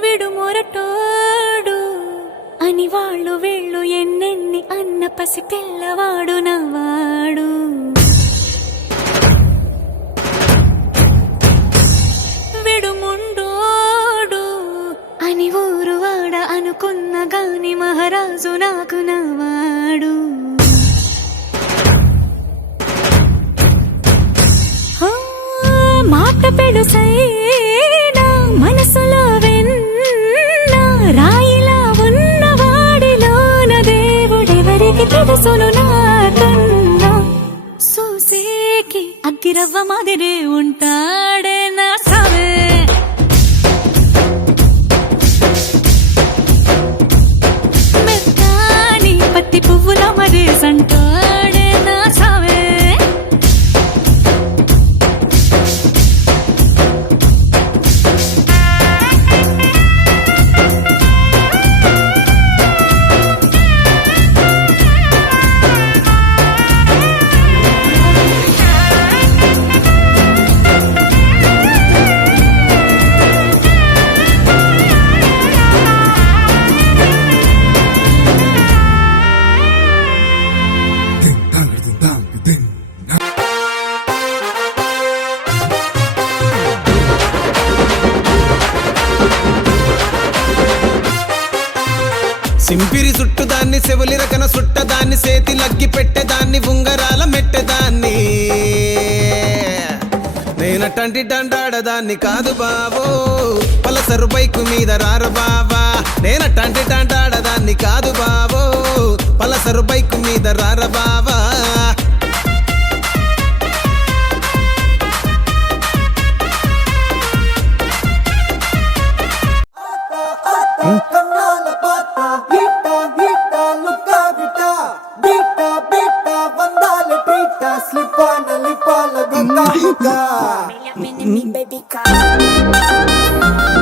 విడు మొరటోడు అని వాళ్ళు వీళ్ళు ఎన్నెన్ని అన్న పసి పిల్లవాడు నవ్వాడు. విడు ముండోడు అని ఊరు వాడ అనుకున్న గాని మహారాజు నాకు నవ్వాడు. మాట పెడుసైనా మనసులో వెన్న రాయిలా ఉన్నవాడిలోన దేవుడెవరికి తెలుసును నాకన్నా. సూసేకి అగ్గిరవ్వ మాదిరే ఉంటాడే నా సావే. మెత్తాని పత్తి పువ్వుల మరేసంటాడే నా సావే. సింపిరి చుట్టుదాన్ని చెవులి రకన సుట్టదాన్ని సేతి లగ్గి పెట్టేదాన్ని ఉంగరాల మెట్టేదాన్ని నేనటంటి డండాడదాన్ని కాదు బావో పలసరు బైకు మీద రారు బావా. నేనటంటి డండాడదాన్ని కాదు బావో పలసరు బైకు మీద రార బావా. Baby, come.